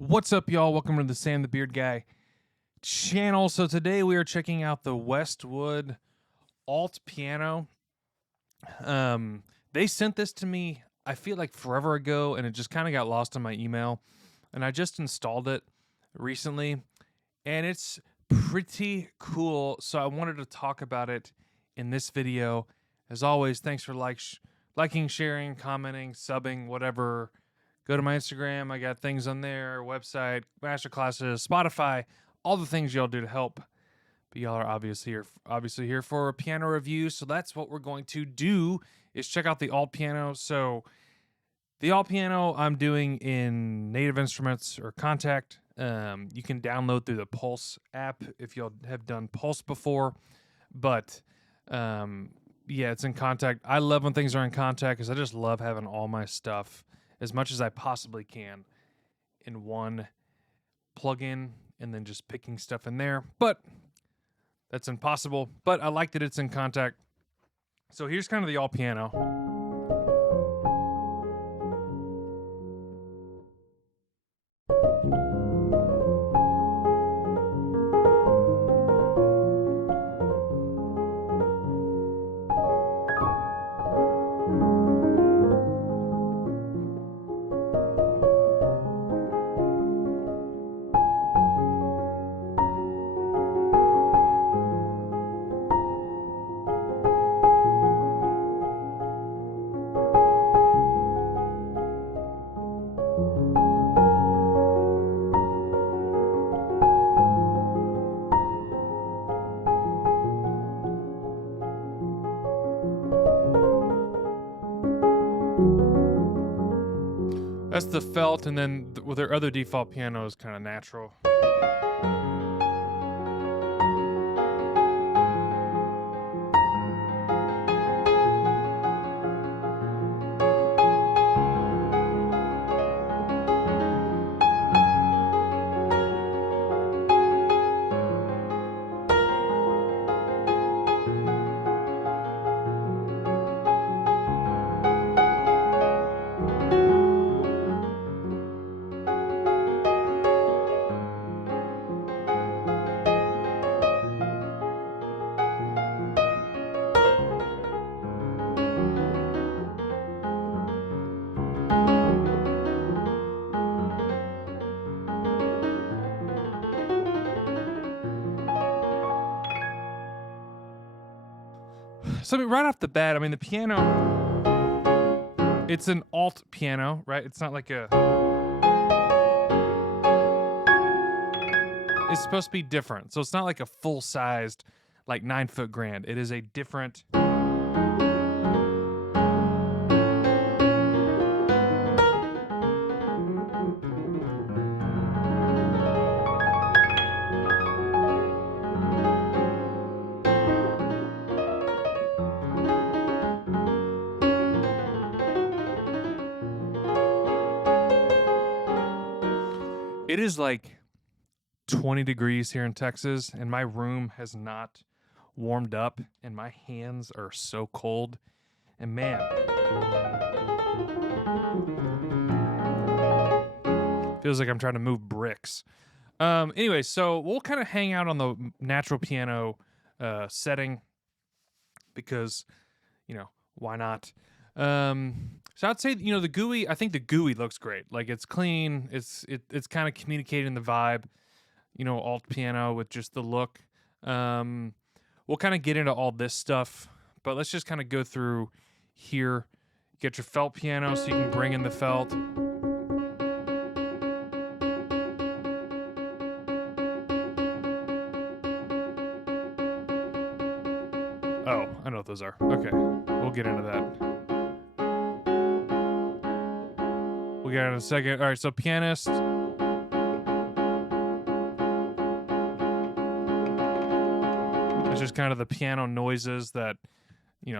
What's up, y'all? Welcome to the Sam the Beard Guy channel. So today we are checking out the Westwood Alt Piano. They sent this to me, I feel like forever ago, and it just kind of got lost in my email. And I just installed it recently, and it's pretty cool. So I wanted to talk about it in this video. As always, thanks for liking, sharing, commenting, subbing, whatever. Go to my Instagram. I got things on there, website, masterclasses, Spotify, all the things y'all do to help. But y'all are obviously here for a piano review. So that's what we're going to do is check out the alt piano. So the alt piano I'm doing in Native Instruments or Contact. You can download through the Pulse app if y'all have done Pulse before. But yeah, it's in Contact. I love when things are in Contact because I just love having all my stuff as much as I possibly can in one plugin and then just picking stuff in there. But that's impossible. But I like that it's in Contact. So here's kind of the alt piano. That's the felt, and then with their other default piano is kind of natural. So I mean, right off the bat, I mean, the piano, it's an alt piano, right? It's not like a... It's supposed to be different. So it's not like a full-sized, like 9-foot grand. It is a different... It is like 20 degrees here in Texas, and my room has not warmed up, and my hands are so cold. And man, feels like I'm trying to move bricks. Anyway, so we'll kind of hang out on the natural piano setting because, why not? So I'd say, the GUI, I think the GUI looks great. Like, it's clean. It's kind of communicating the vibe, alt piano with just the look. We'll kind of get into all this stuff, but let's just kind of go through here. Get your felt piano so you can bring in the felt. Oh, I know what those are. Okay, we'll get into that. We'll get in a second. All right, so pianist. It's just kind of the piano noises that,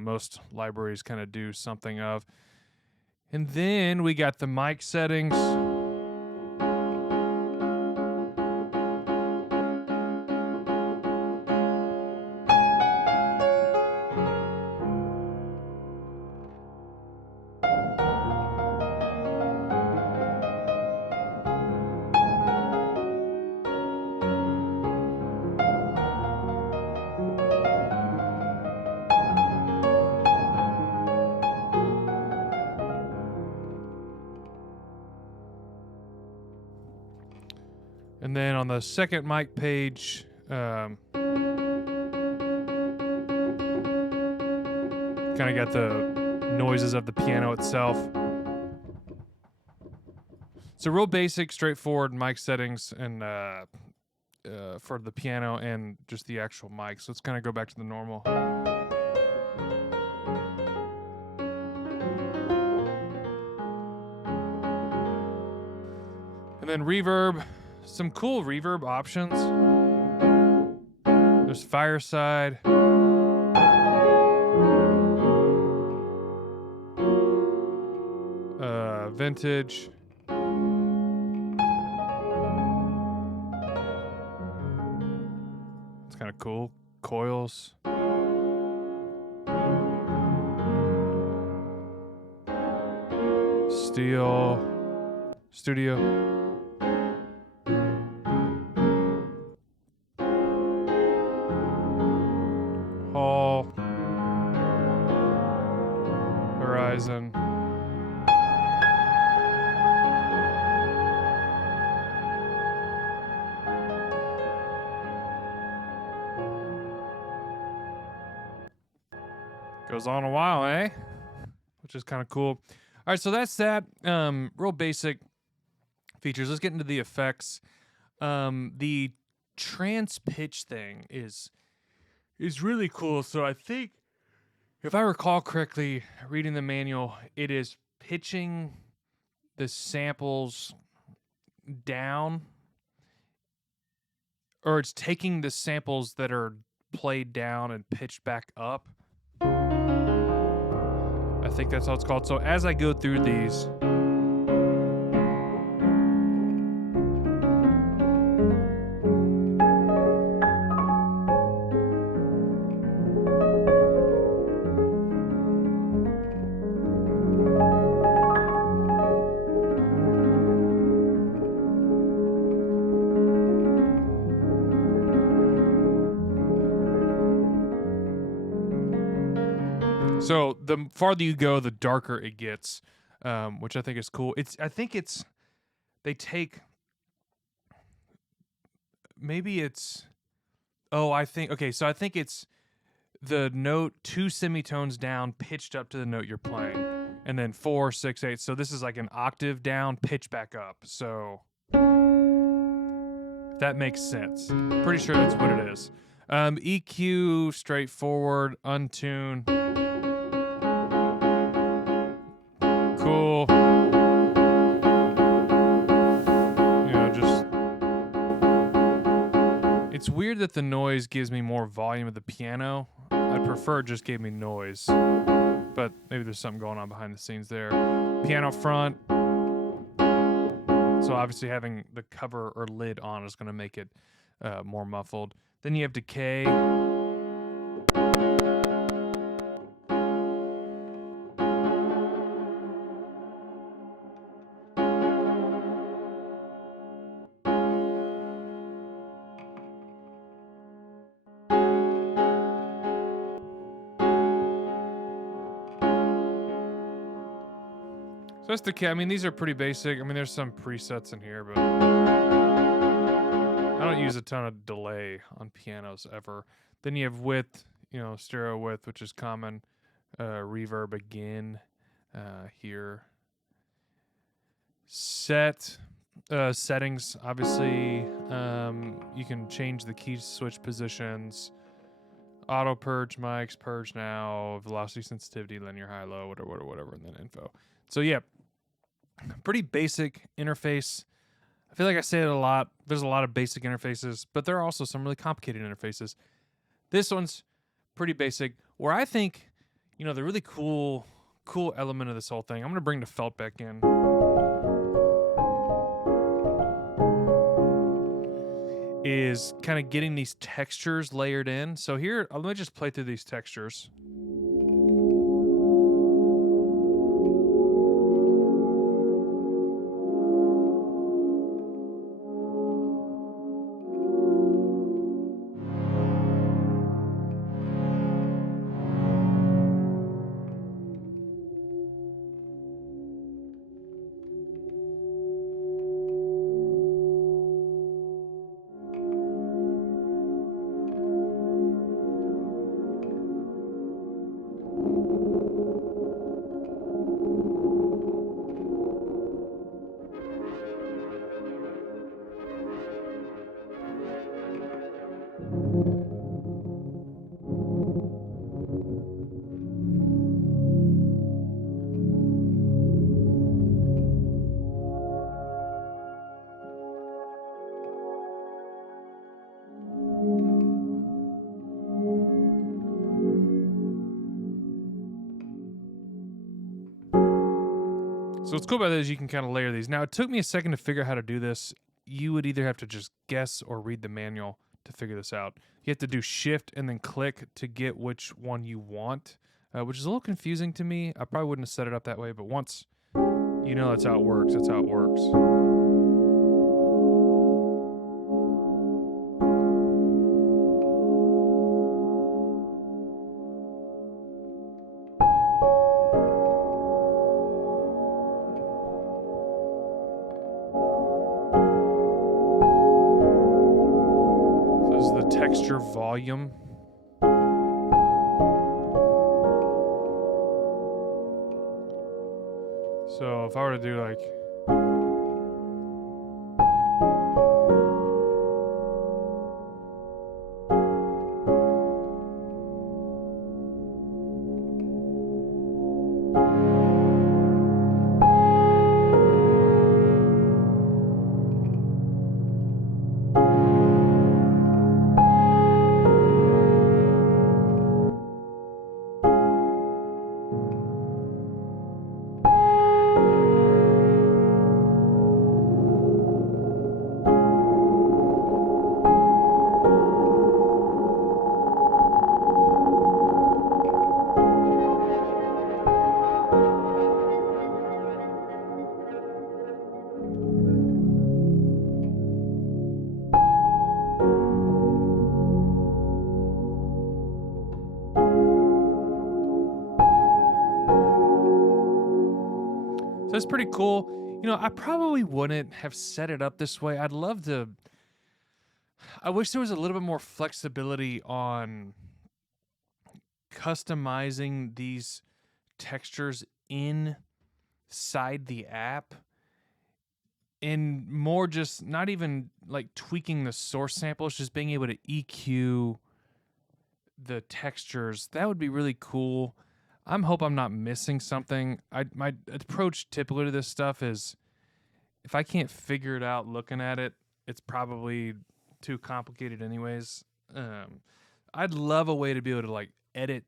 most libraries kind of do something of. And then we got the mic settings. And then on the second mic page, kind of got the noises of the piano itself. So real basic, straightforward mic settings and for the piano and just the actual mic. So let's kind of go back to the normal. And then reverb, some cool reverb options. There's Fireside. Vintage. It's kind of cool. Coils. Steel. Studio. Hall. Horizon. Goes on a while, eh? Which is kind of cool. All right, so that's that. Real basic features. Let's get into the effects. The trans pitch thing is really cool. So I think, if I recall correctly, reading the manual, it is pitching the samples down, or it's taking the samples that are played down and pitched back up. I think that's how it's called. So as I go through these, so the farther you go, the darker it gets, which I think is cool. They take, maybe it's, I think it's the note 2 semitones down, pitched up to the note you're playing, and then 4, 6, 8. So this is like an octave down, pitch back up. So if that makes sense. Pretty sure that's what it is. EQ, straightforward, untune. Cool. It's weird that the noise gives me more volume of the piano. I'd prefer it just gave me noise, but maybe there's something going on behind the scenes there. Piano front. So obviously having the cover or lid on is going to make it more muffled. Then you have decay. So that's decay. I mean, these are pretty basic. I mean, there's some presets in here, but I don't use a ton of delay on pianos ever. Then you have width, stereo width, which is common. Reverb again here. Settings, obviously. You can change the key switch positions. Auto purge mics, purge now, velocity sensitivity, linear high, low, whatever, and then info. So yeah, pretty basic interface. I feel like I say it a lot. There's a lot of basic interfaces, but there are also some really complicated interfaces. This one's pretty basic. Where I think, the really cool element of this whole thing, I'm going to bring the felt back in, is kind of getting these textures layered in. So here, let me just play through these textures. So what's cool about this is you can kind of layer these. Now, it took me a second to figure out how to do this. You would either have to just guess or read the manual to figure this out. You have to do shift and then click to get which one you want, which is a little confusing to me. I probably wouldn't have set it up that way, but once you know that's how it works, that's how it works. So this is the texture volume. So if I were to do like, so that's pretty cool. You know, I probably wouldn't have set it up this way. I'd love to. I wish there was a little bit more flexibility on customizing these textures inside the app and more just not even like tweaking the source samples, just being able to EQ the textures. That would be really cool. Hope I'm not missing something. My approach typically to this stuff is if I can't figure it out looking at it, it's probably too complicated anyways. I'd love a way to be able to like edit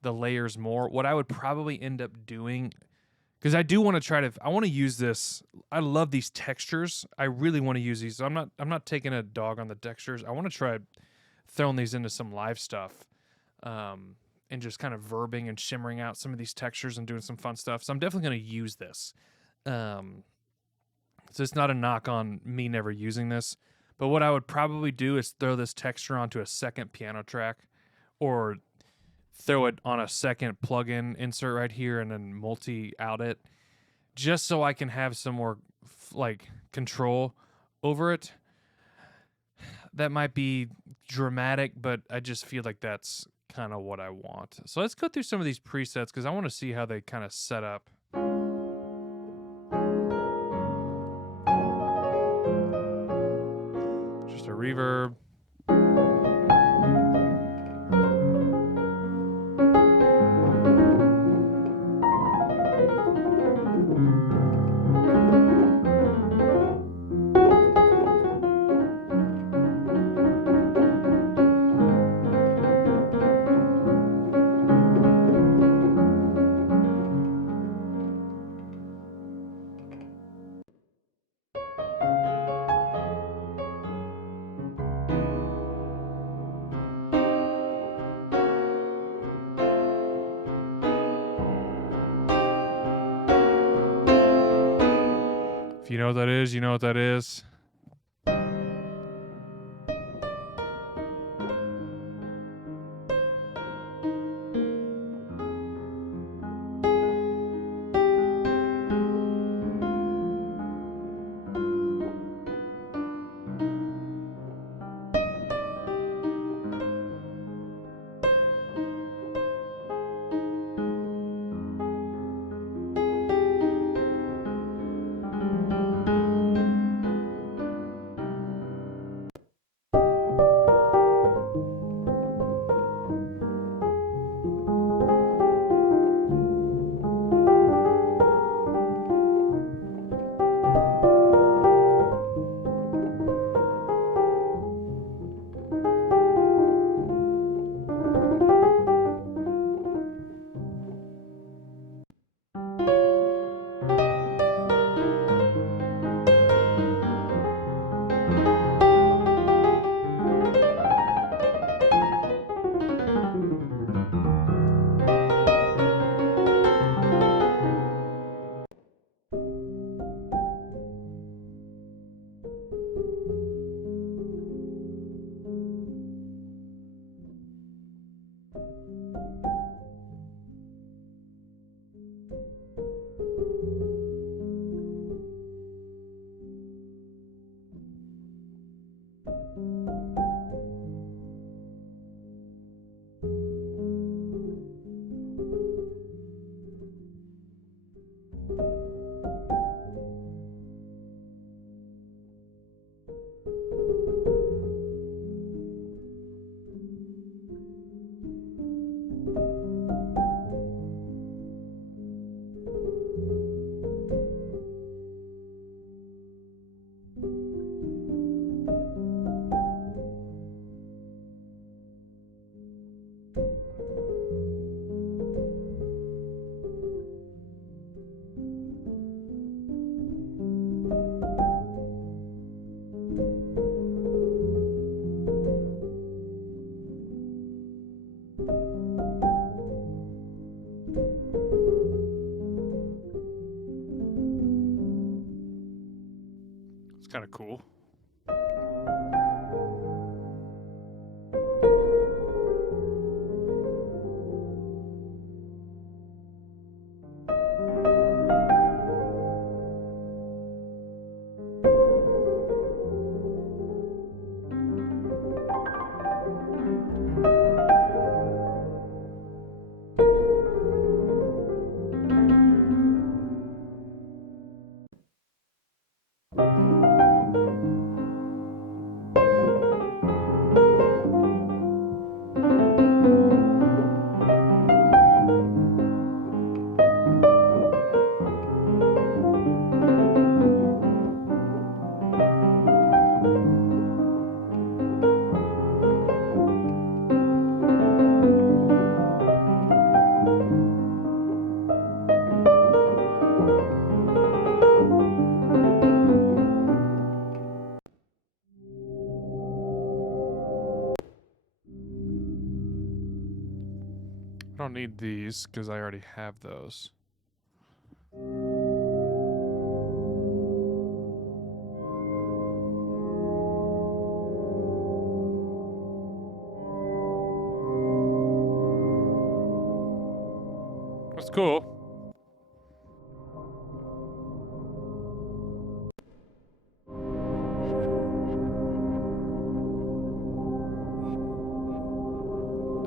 the layers more. What I would probably end up doing, because I do want to try to, I want to use this. I love these textures. I really want to use these. So I'm not taking a dog on the textures. I want to try throwing these into some live stuff, and just kind of verbing and shimmering out some of these textures and doing some fun stuff. So I'm definitely going to use this. So it's not a knock on me never using this. But what I would probably do is throw this texture onto a second piano track, or throw it on a second plugin insert right here and then multi-out it, just so I can have some more like control over it. That might be dramatic, but I just feel like that's kind of what I want. So let's go through some of these presets because I want to see how they kind of set up. Just a reverb. If you know what that is, you know what that is. It's kind of cool. I don't need these because I already have those. That's cool.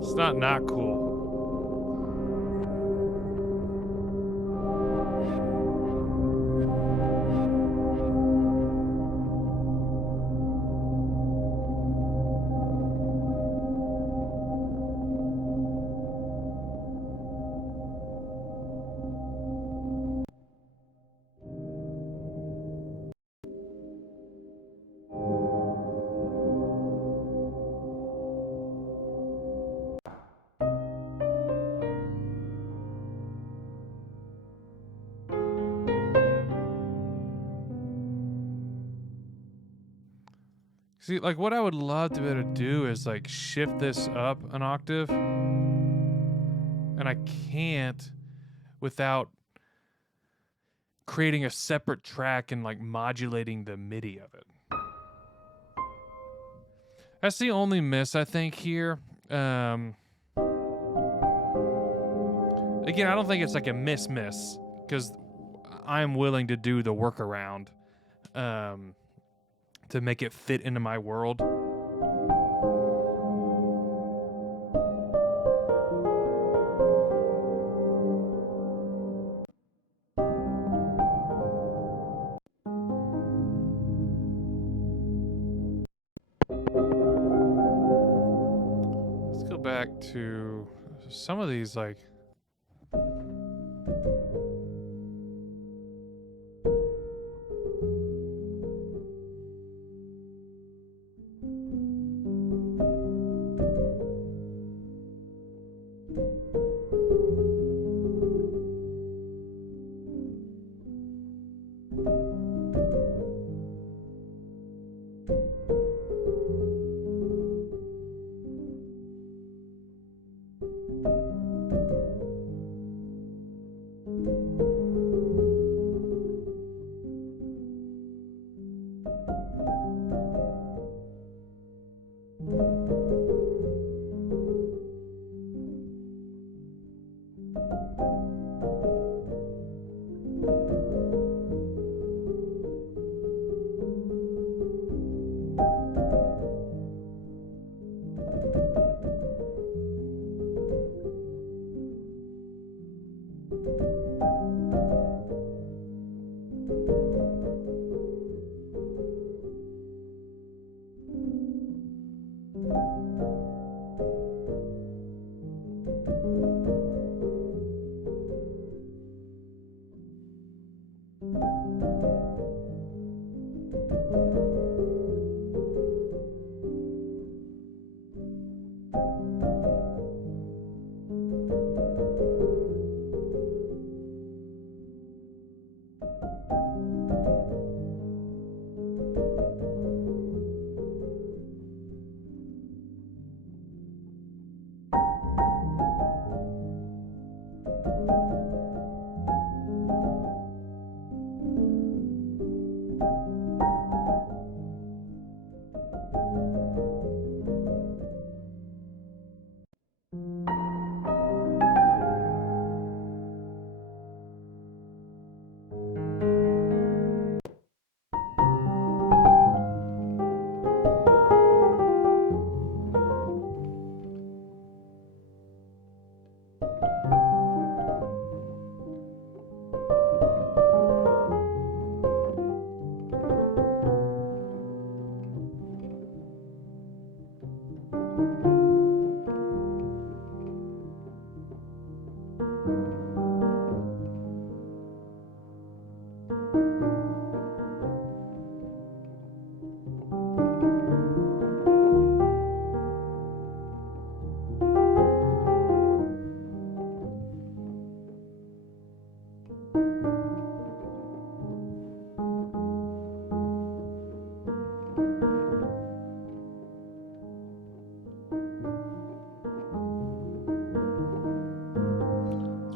It's not cool. See, like what I would love to be able to do is like shift this up an octave, and I can't without creating a separate track and like modulating the MIDI of it. That's the only miss I think here. Again, I don't think it's like a miss because I'm willing to do the workaround to make it fit into my world. Let's go back to some of these like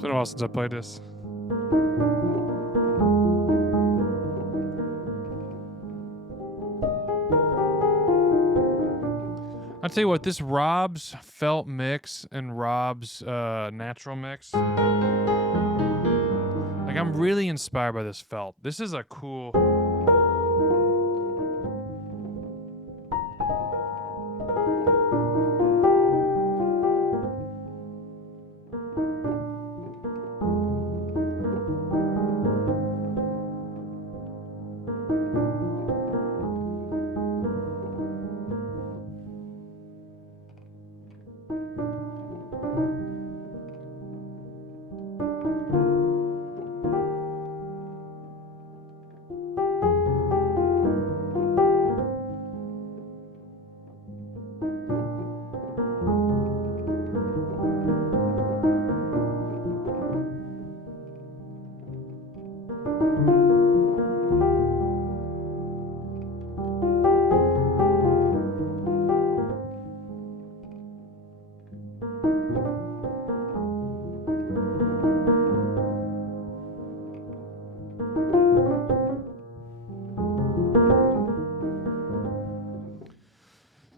It's been a while since I played this. I'll tell you what, this Rob's felt mix and Rob's natural mix, like, I'm really inspired by this felt. This is a cool.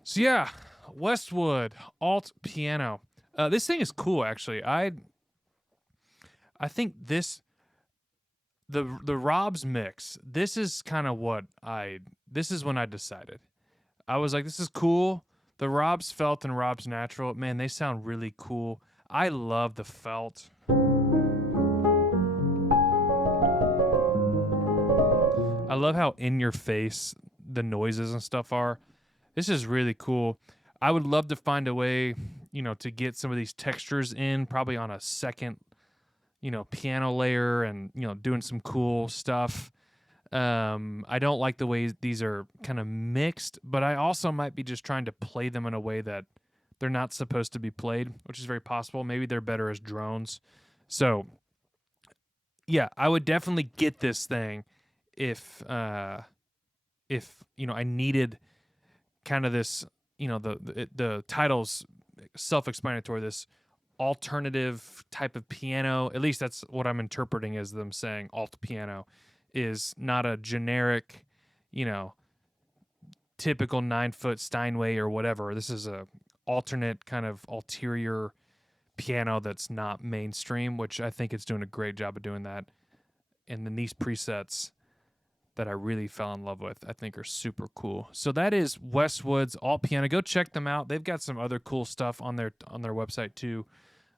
So yeah, Westwood Alt Piano. This thing is cool, actually. I think the Rob's mix. This is kind of what I. This is when I decided. I was like, this is cool. The Rob's felt and Rob's natural, man, they sound really cool. I love the felt. I love how in your face the noises and stuff are. This is really cool. I would love to find a way, to get some of these textures in, probably on a second, piano layer and, doing some cool stuff. I don't like the way these are kind of mixed, but I also might be just trying to play them in a way that they're not supposed to be played, which is very possible. Maybe they're better as drones. So, yeah, I would definitely get this thing if I needed kind of this, the title's self-explanatory, this alternative type of piano. At least that's what I'm interpreting as them saying alt piano is not a generic, typical 9-foot Steinway or whatever. This is a alternate kind of ulterior piano that's not mainstream, which I think it's doing a great job of doing that. And then these presets that I really fell in love with, I think are super cool. So that is Westwood's Alt Piano. Go check them out. They've got some other cool stuff on their website too.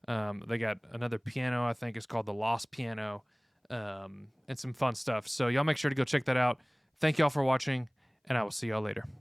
They got another piano, I think it's called the Lost Piano, and some fun stuff. So y'all make sure to go check that out. Thank y'all for watching, and I will see y'all later.